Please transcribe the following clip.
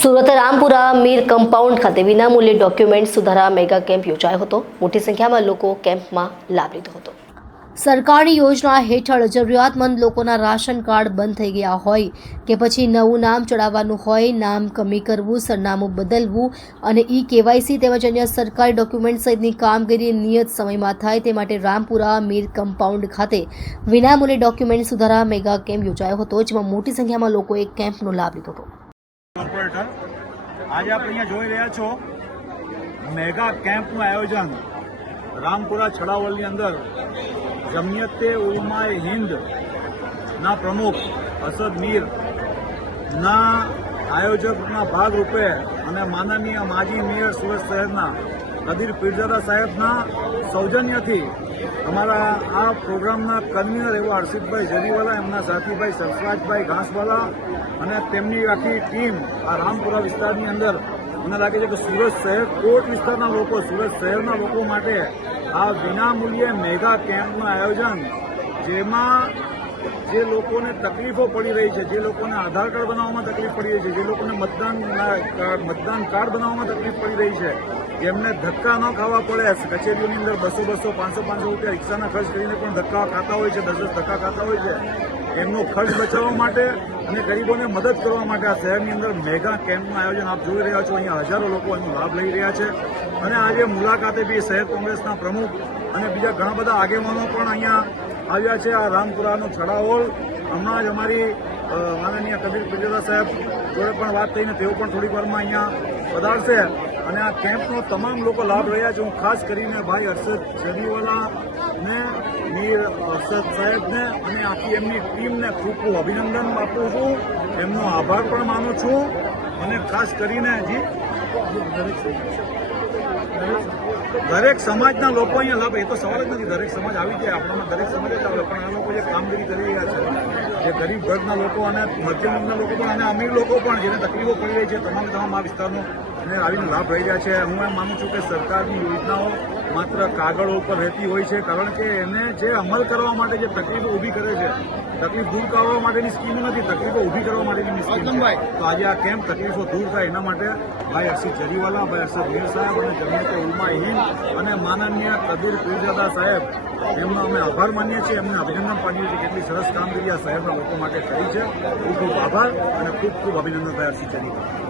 Surat Rampura Mir compound ખાતે વિનામૂલ્યે document સુધારા મેગા કેમ્પ યોજાયો હતો। મોટી સંખ્યામાં લોકો કેમ્પમાં લાભ લીધો હતો। સરકારી યોજના હેઠળ જરૂરિયાતમંદ લોકોના રાશન કાર્ડ બંધ થઈ ગયા હોય કે પછી નવું નામ ચડાવવાનું હોય, નામ કમી કરવું, સરનામું બદલવું અને કેવાયસી તેમજ અન્ય સરકારી ડોક્યુમેન્ટ સહિતની કામગીરી નિયત સમયમાં થાય તે માટે રામપુરા મીર કમ્પાઉન્ડ ખાતે વિનામૂલ્યે ડોક્યુમેન્ટ સુધારા મેગા કેમ્પ યોજાયો હતો, જેમાં મોટી સંખ્યામાં લોકોએ કેમ્પનો લાભ લીધો હતો। आज आप अहीं જોઈ રહ્યા છો મેગા કેમ્પનું આયોજન રામપુરા છડાવલની અંદર જમિયતે ઉલમાએ હિન્દ ના પ્રમુખ અસદ મીર ના આયોજકના ભાગરૂપે અને માનનીય માજી મેયર સુરત શહેરના કદીર પીરજાદા સાહેબના સૌજન્યથી અમારા આ પ્રોગ્રામના કન્વીનર એવા હર્ષિતભાઈ જરીવાલા, એમના સાથીભાઈ સરફરાજભાઈ ઘાસવાલા અને તેમની આખી ટીમ આ રામપુરા વિસ્તારની અંદર મને લાગે છે કે સુરત શહેર કોટ વિસ્તારના લોકો, સુરત શહેરના લોકો માટે આ વિનામૂલ્યે મેગા કેમ્પનું આયોજન, જેમાં જે લોકોને તકલીફો પડી રહી છે, જે લોકોને આધાર કાર્ડ બનાવવામાં તકલીફ પડી રહી છે, જે લોકોને મતદાન કાર્ડ બનાવવામાં તકલીફ પડી રહી છે, જેમને ધક્કા ન ખાવા પડે, કચેરીઓની અંદર 200-200, 500-500 રૂપિયા રિક્ષાના ખર્ચ કરીને પણ ધક્કા ખાતા હોય છે, 10-10 ધક્કા ખાતા હોય છે, એમનો ખર્ચ બચાવવા માટે અને ગરીબોને મદદ કરવા માટે આ શહેરની અંદર મેગા કેમ્પનું આયોજન આપ જોઈ રહ્યા છો। અહીંયા હજારો લોકો એનો લાભ લઈ રહ્યા છે અને આજે મુલાકાતે બી શહેર કોંગ્રેસના પ્રમુખ અને બીજા ઘણા બધા આગેવાનો પણ અહીંયા આવ્યા છે। આ રામપુરાનો છડાહોલ હમણાં જ અમારી માનનીય કબીર પીરજાદા સાહેબ જોડે પણ વાત થઈને તેઓ પણ થોડીક વારમાં અહીંયા પધારશે અને આ કેમ્પનો તમામ લોકો લાભ રહ્યા છે। હું ખાસ કરીને ભાઈ હર્ષદ જરીવાલા ને મીર અરશદ સાહેબને અને આખી એમની ટીમને ખૂબ ખૂબ અભિનંદન આપું છું, એમનો આભાર પણ માનું છું અને ખાસ કરીને દરેક સમાજના લોકો અહીંયા લાભ, એ તો સવાલ જ નથી, દરેક સમાજ આવી જાય, આપણામાં દરેક સમાજ જ આવે, પણ આ લોકો જે કામગીરી કરી રહ્યા છે, જે ગરીબ વર્ગના લોકો અને મધ્યમ વર્ગના લોકો પણ અને અમીર લોકો પણ જેને તકલીફો પડી રહી છે, તમામ આ વિસ્તારનો અને આવીને લાભ રહી રહ્યા છે। હું એમ માનું છું કે સરકારની યોજનાઓ માત્ર કાગળો ઉપર રહેતી હોય છે, કારણ કે એને જે અમલ કરવા માટે જે તકલીફો ઊભી કરે છે, તકલીફ દૂર કરવા માટેની સ્કીમ નથી, તકલીફો ઊભી કરવા માટેની સ્કીમ છે। તો આજે આ કેમ્પ તકલીફો દૂર થાય એના માટે ભાઈ હર્ષિત જરીવાલા, ભાઈ હર્ષદ મીર સાહેબ અને જમિયતે ઉલમાએ હિન્દ અને માનનીય કદીર પીરજાદા સાહેબ, એમનો અમે આભાર માનીએ છીએ, એમને અભિનંદન પાઠવીએ છીએ, કેટલી સરસ કામગીરી આ શહેરના લોકો માટે કરી છે। ખૂબ ખૂબ આભાર અને ખૂબ ખૂબ અભિનંદન ભાઈ હર્ષિત જરીવાલા।